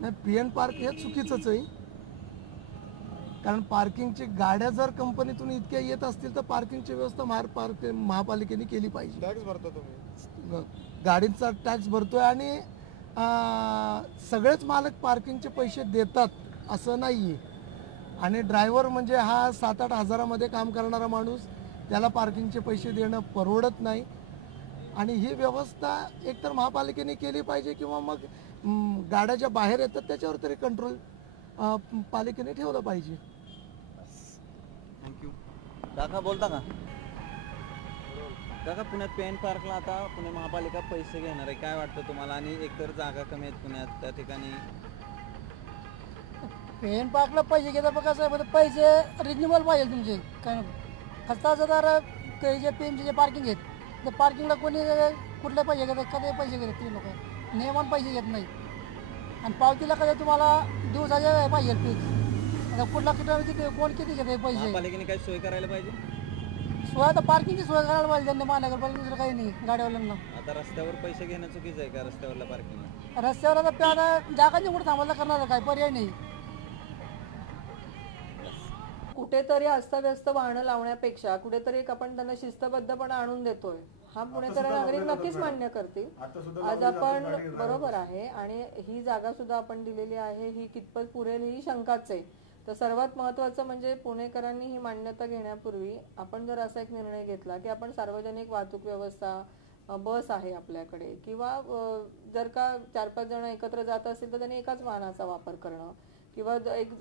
नाही, PN park हे चुकीचंच आहे. कारण पार्किंगची गाड्या जर कंपनीतून इतक्या येत असतील तर पार्किंगची व्यवस्था महापालिकेने केली पाहिजे. टॅक्स भरतो तुम्ही, गाडींचा टॅक्स भरतोय आणि सगळेच मालक पार्किंगचे पैसे देतात असं नाही आहे. आणि ड्रायव्हर म्हणजे हा 7-8 हजारामध्ये काम करणारा माणूस, त्याला पार्किंगचे पैसे देणं परवडत नाही. आणि ही व्यवस्था एकतर महापालिकेने केली पाहिजे किंवा मग गाड्या ज्या बाहेर येतात त्याच्यावर तरी कंट्रोल पालिकेने ठेवलं पाहिजे. थँक्यू. काका बोलता का? काका, पुण्यात पेन पार्कला आता पुणे महापालिका पैसे घेणार आहे, काय वाटतं तुम्हाला? आणि एकतर जागा कमी आहेत पुण्यात, त्या ठिकाणी पेन पार्कला पैसे घेतात बघा साहेब, पैसे रिजनेबल पाहिजे तुमचे. काय खस्ता जे पीएमचे जे पार्किंग आहेत त्या पार्किंगला कोणी कुठले पैसे घेतात, कधी पैसे घेतात ते लोक नियमान पैसे घेत नाही. आणि पावतीला कधी तुम्हाला दिवसाचे पाहिजे फिक्स. आता कुठला किती कोण किती घेते पैसे. महापालिकेने काही सोय करायला पाहिजे. सोय आता पार्किंगची सोय करायला पाहिजे त्यांनी, महानगरपालिका दुसरं काही नाही गाडीवाल्यांना. आता रस्त्यावर पैसे घेणं चुकीचं आहे का? रस्त्यावरला पार्किंग रस्त्यावर आता जागांची कुठं थांबायला करणार काय पर्याय नाही. कुठेतरी अस्तव्यस्त वाहनं लावण्यापेक्षा कुठेतरी आपण त्यांना शिस्तबद्धपणा आणून देतोय, हा पुणेकर नागरिक नक्कीच मान्य करतील. आज आपण बरोबर आहे. आणि ही जागा सुद्धा आपण दिलेली आहे, ही कितपत पुरेल ही शंकाच आहे. तर सर्वात महत्त्वाचं म्हणजे पुणेकरांनी ही मान्यता घेण्यापूर्वी आपण जर असा एक निर्णय घेतला की आपण सार्वजनिक वाहतूक व्यवस्था, बस आहे आपल्याकडे, किंवा जर का 4-5 जण एकत्र जात असतील तर त्यांनी एकाच वाहनाचा वापर करणं, किंवा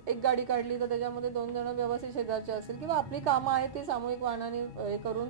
एक गाडी काढली तर त्याच्यामध्ये 2 जण व्यवस्थित शेजारचे असतील, किंवा आपली कामं आहेत ती सामूहिक वाहनाने हे करून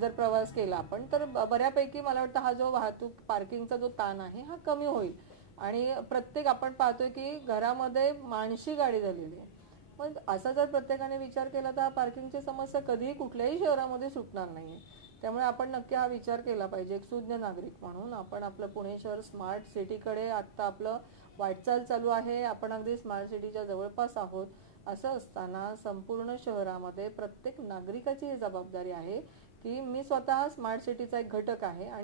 जर प्रवास केला आपण, तर बऱ्यापैकी मला वाटतं हा जो वाहतूक पार्किंगचा जो ताण आहे हा कमी होईल. आणि प्रत्येक आपण पाहतोय की घरामध्ये माणशी गाडी झालेली आहे. पण असा जर प्रत्येकाने विचार केला तर पार्किंगची समस्या कधीही कुठल्याही शहरामध्ये सुटणार नाहीये. त्यामुळे आपण नक्की हा विचार केला पाहिजे. एक सुज्ञ नागरिक म्हणून आपण आपलं पुणे शहर स्मार्ट सिटीकडे आता आपलं वाटचाल चालू आहे. आपण अगदी स्मार्ट सिटीच्या जवळपास आहोत. असं असताना संपूर्ण शहरामध्ये प्रत्येक नागरिकाची ही जबाबदारी आहे की मी स्वतः स्मार्ट सिटीचा एक घटक आहे आणि